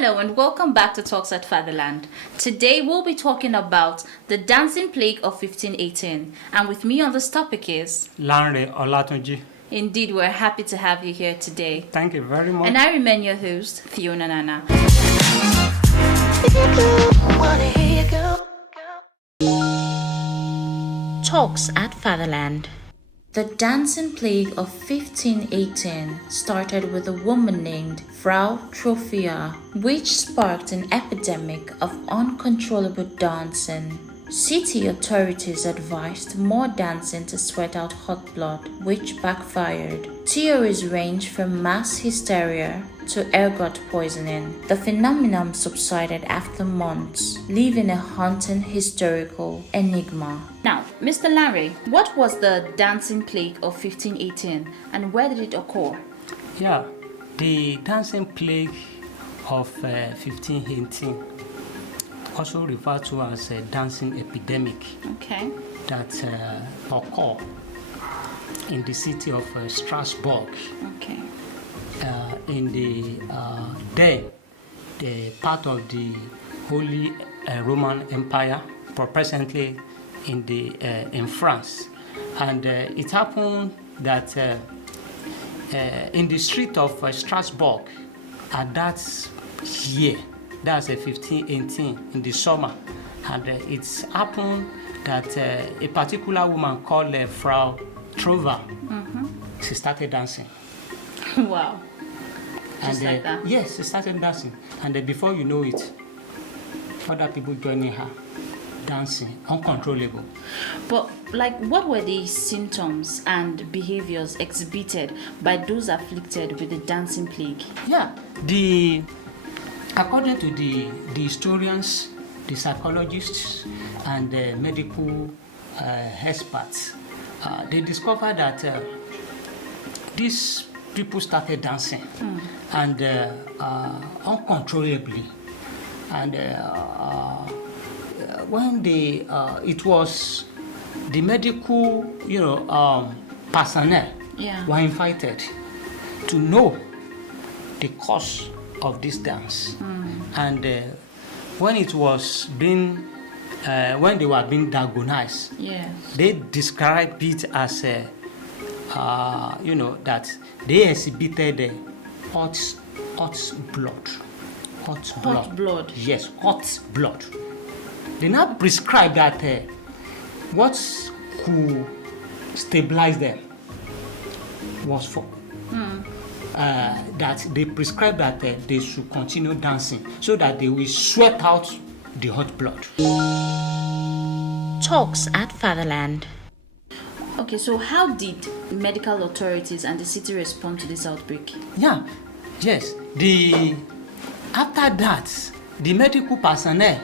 Hello and welcome back to Talks at Fatherland. Today we'll be talking about the dancing plague of 1518, and with me on this topic is Lanre Olatunji. Indeed, we're happy to have you here today. Thank you very much. And I remain your host, Fiona Nana. Talks at Fatherland. The dancing plague of 1518 started with a woman named Frau Trophia, which sparked an epidemic of uncontrollable dancing. City authorities advised more dancing to sweat out hot blood, which backfired. Theories range from mass hysteria to ergot poisoning. The phenomenon subsided after months, leaving a haunting historical enigma. Now, Mr. Larry, what was the dancing plague of 1518 and where did it occur? Yeah, the dancing plague of 1518, also referred to as a dancing epidemic, that occurred in the city of Strasbourg. In the part of the Holy Roman Empire, presently in France, and it happened that in the street of Strasbourg at that year, that's 1518 in the summer, and it's happened that a particular woman called Frau Trover, she started dancing. Wow. Just and like that? Yes, she started dancing, and before you know it, other people joining her, dancing, uncontrollable. But what were the symptoms and behaviors exhibited by those afflicted with the dancing plague? Yeah, according to the historians, the psychologists, and the medical experts, they discovered that these people started dancing and uncontrollably, and when it was the medical personnel were invited to know the cause of this dance, and when it was being when they were being diagnosed, they described it as that they exhibited hot blood. Hot blood. Yes, hot blood. They now prescribed that what could stabilize them was for that they prescribed that they should continue dancing so that they will sweat out the hot blood. Talks at Fatherland. Okay, so how did medical authorities and the city respond to this outbreak? Yes. After that, the medical personnel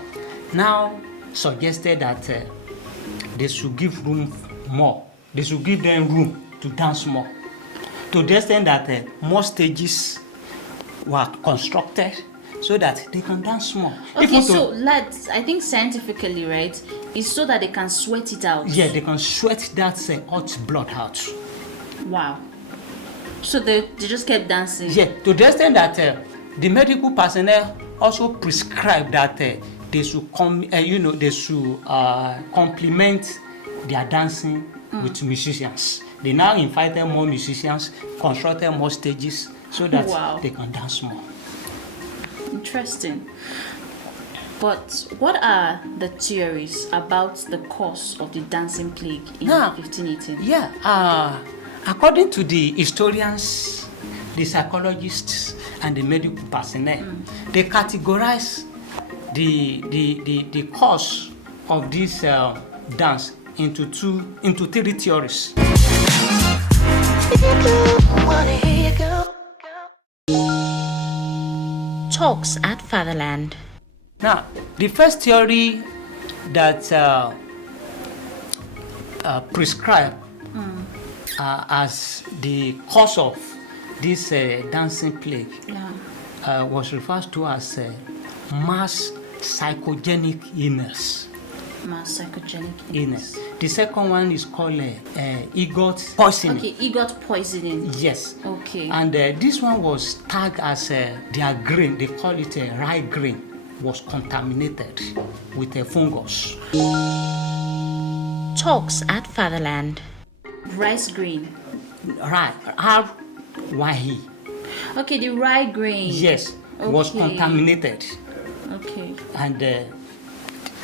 now suggested that they should give room more. They should give them room to dance more. To the extent that more stages were constructed so that they can dance more. Okay, so I think scientifically, right, it's so that they can sweat it out. Yeah, they can sweat that hot blood out. Wow. So they just kept dancing. Yeah, to the extent that the medical personnel also prescribed that they should complement their dancing with musicians. They now invited more musicians, constructed more stages so that they can dance more. Interesting. But what are the theories about the cause of the dancing plague in 1518? According to the historians, the psychologists, and the medical personnel, they categorize the cause of this dance into three theories. Talks at Fatherland. Now, the first theory that prescribed as the cause of this dancing plague was referred to as mass psychogenic illness. Mass psychogenic illness. The second one is called ergot poisoning. Okay, ergot poisoning. Yes. Okay. And this one was tagged as their grain, they call it rye grain, was contaminated with a fungus. Talks at Fatherland. Rice grain. Rye, R-Y-E. Okay, the rye grain. Yes, was contaminated. Okay. And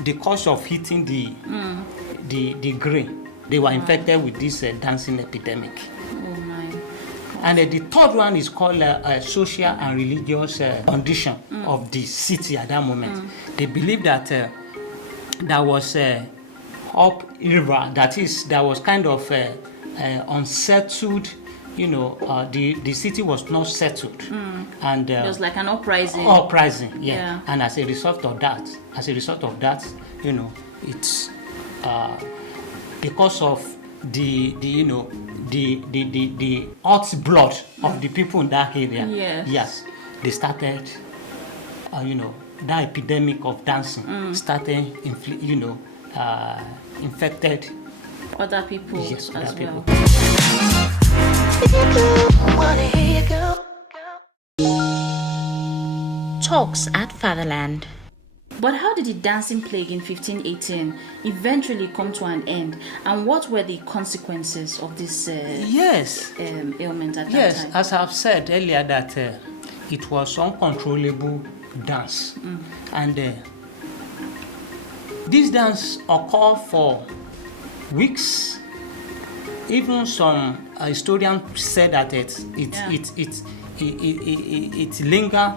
the cause of hitting the grain, they were infected with this dancing epidemic. Oh my. And the third one is called social and religious condition of the city at that moment. They believe that there was upriver, that is, there was kind of unsettled, the city was not settled. And It was like an uprising. Uprising, yeah. Yeah. And as a result of that, it's because of the hot blood of the people in that area. Yes. They started, that epidemic of dancing started, infected Other people yes, as other well. people. Talks at Fatherland. But how did the dancing plague in 1518 eventually come to an end, and what were the consequences of this ailment at that Yes, time? as I've said earlier, that it was uncontrollable dance, and this dance occurred for weeks. Even some historians said that it lingered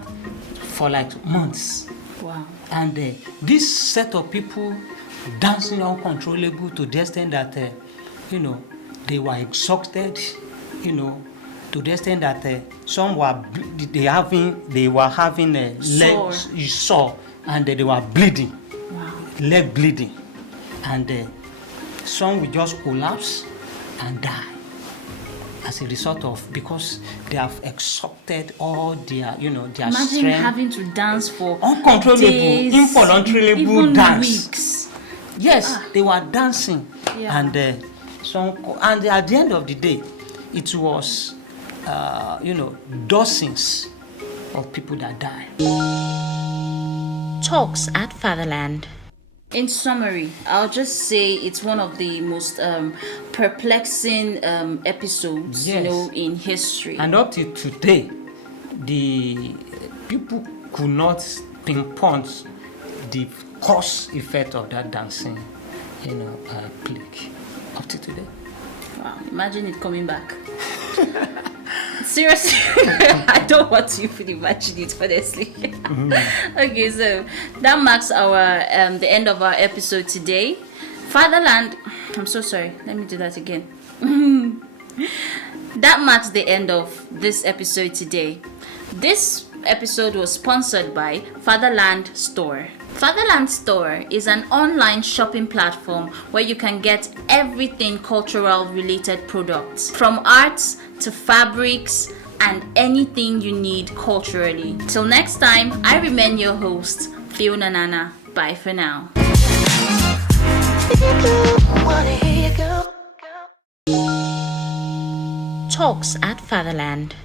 for like months. Wow. And this set of people dancing uncontrollable to the extent that they were exhausted, to the extent that some were they were having legs sore, and they were bleeding. Wow. Leg bleeding, and some will just collapse and die as a result of, because they have exhausted all their their Imagine strength. having to dance for Uncontrollable, days, incontrollable even dance. weeks. Yes, they were dancing, Yeah. and at the end of the day, it was dozens of people that died. Talks at Fatherland. In summary, I'll just say it's one of the most perplexing episodes, Yes. in history. And up to today, the people could not pinpoint the cause effect of that dancing, plague up to today. Wow, imagine it coming back. Seriously, I don't want to even imagine it, honestly. Okay, so that marks our the end of our episode today. Fatherland, I'm so sorry. Let me do that again. That marks the end of this episode today. This episode was sponsored by Fatherland Store. Fatherland Store is an online shopping platform where you can get everything cultural related products, from arts to fabrics and anything you need culturally. Till next time, I remain your host, Fiona Nana. Bye for now. Talks at Fatherland.